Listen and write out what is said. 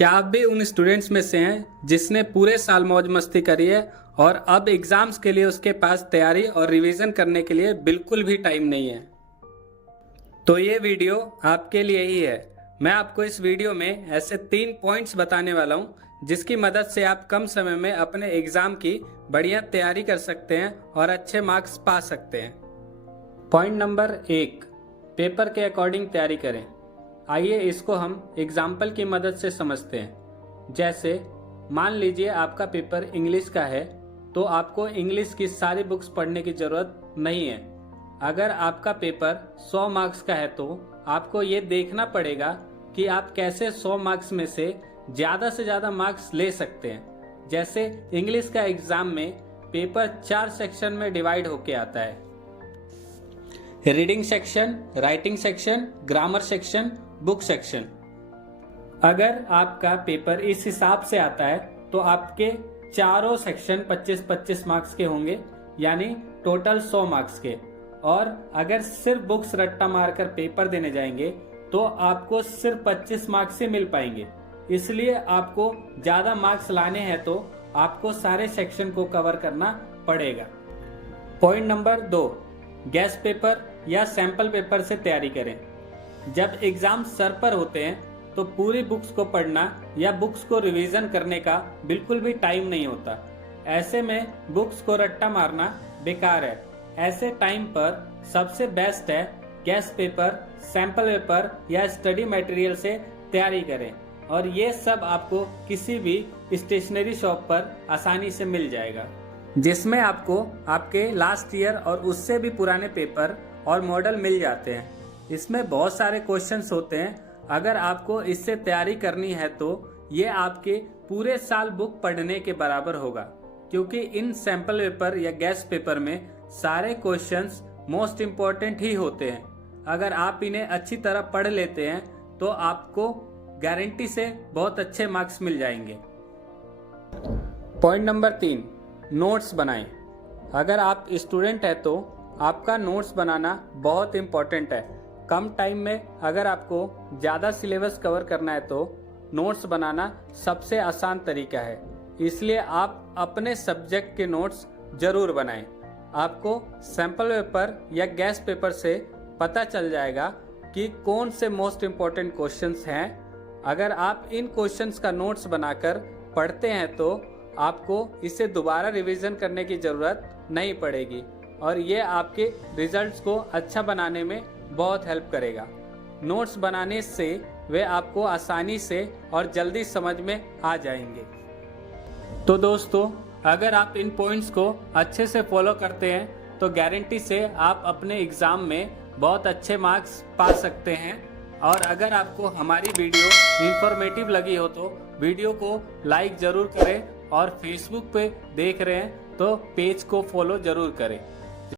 क्या आप भी उन स्टूडेंट्स में से हैं जिसने पूरे साल मौज मस्ती करी है और अब एग्जाम्स के लिए उसके पास तैयारी और रिवीजन करने के लिए बिल्कुल भी टाइम नहीं है? तो ये वीडियो आपके लिए ही है। मैं आपको इस वीडियो में ऐसे 3 पॉइंट्स बताने वाला हूँ जिसकी मदद से आप कम समय में अपने एग्जाम की बढ़िया तैयारी कर सकते हैं और अच्छे मार्क्स पा सकते हैं। पॉइंट नंबर 1, पेपर के अकॉर्डिंग तैयारी करें। आइए इसको हम एग्जाम्पल की मदद से समझते हैं। जैसे मान लीजिए आपका पेपर इंग्लिश का है, तो आपको इंग्लिश की सारी बुक्स पढ़ने की जरूरत नहीं है। अगर आपका पेपर 100 मार्क्स का है तो आपको ये देखना पड़ेगा कि आप कैसे 100 मार्क्स में से ज़्यादा मार्क्स ले सकते हैं। जैसे इंग्लिश का एग्जाम में पेपर 4 सेक्शन में डिवाइड होके आता है, reading section, writing section, grammar section, book section. अगर आपका पेपर इस हिसाब से आता है तो आपके चारों सेक्शन 25-25 मार्क्स के होंगे, यानी टोटल 100 मार्क्स के। और अगर सिर्फ बुक्स रट्टा मारकर पेपर देने जाएंगे तो आपको सिर्फ 25 मार्क्स ही मिल पाएंगे। इसलिए आपको ज्यादा मार्क्स लाने हैं तो आपको सारे सेक्शन को कवर करना पड़ेगा। पॉइंट नंबर 2, गेस्ट पेपर या सैंपल पेपर से तैयारी करें। जब एग्जाम सर पर होते हैं तो पूरी बुक्स को पढ़ना या बुक्स को रिवीजन करने का बिल्कुल भी टाइम नहीं होता। ऐसे में बुक्स को रट्टा मारना बेकार है। ऐसे टाइम पर सबसे बेस्ट है गेस्ट पेपर, सैंपल पेपर या स्टडी मटेरियल से तैयारी करें, और ये सब आपको किसी भी स्टेशनरी शॉप पर आसानी से मिल जाएगा, जिसमें आपको आपके लास्ट ईयर और उससे भी पुराने पेपर और मॉडल मिल जाते हैं। इसमें बहुत सारे क्वेश्चंस होते हैं। अगर आपको इससे तैयारी करनी है तो ये आपके पूरे साल बुक पढ़ने के बराबर होगा, क्योंकि इन सैंपल पेपर या गेस्ट पेपर में सारे क्वेश्चंस मोस्ट इम्पोर्टेंट ही होते हैं। अगर आप इन्हें अच्छी तरह पढ़ लेते हैं तो आपको गारंटी से बहुत अच्छे मार्क्स मिल जाएंगे। पॉइंट नंबर 3, नोट्स बनाएं। अगर आप स्टूडेंट हैं तो आपका नोट्स बनाना बहुत इम्पोर्टेंट है। कम टाइम में अगर आपको ज़्यादा सिलेबस कवर करना है तो नोट्स बनाना सबसे आसान तरीका है। इसलिए आप अपने सब्जेक्ट के नोट्स जरूर बनाएं। आपको सैंपल पेपर या गेस्ट पेपर से पता चल जाएगा कि कौन से मोस्ट इम्पोर्टेंट क्वेश्चंस हैं। अगर आप इन क्वेश्चंस का नोट्स बनाकर पढ़ते हैं तो आपको इसे दोबारा रिवीजन करने की ज़रूरत नहीं पड़ेगी, और ये आपके रिजल्ट्स को अच्छा बनाने में बहुत हेल्प करेगा। नोट्स बनाने से वे आपको आसानी से और जल्दी समझ में आ जाएंगे। तो दोस्तों, अगर आप इन पॉइंट्स को अच्छे से फॉलो करते हैं तो गारंटी से आप अपने एग्ज़ाम में बहुत अच्छे मार्क्स पा सकते हैं। और अगर आपको हमारी वीडियो इंफॉर्मेटिव लगी हो तो वीडियो को लाइक ज़रूर करें, और फेसबुक पे देख रहे हैं तो पेज को फॉलो ज़रूर करें।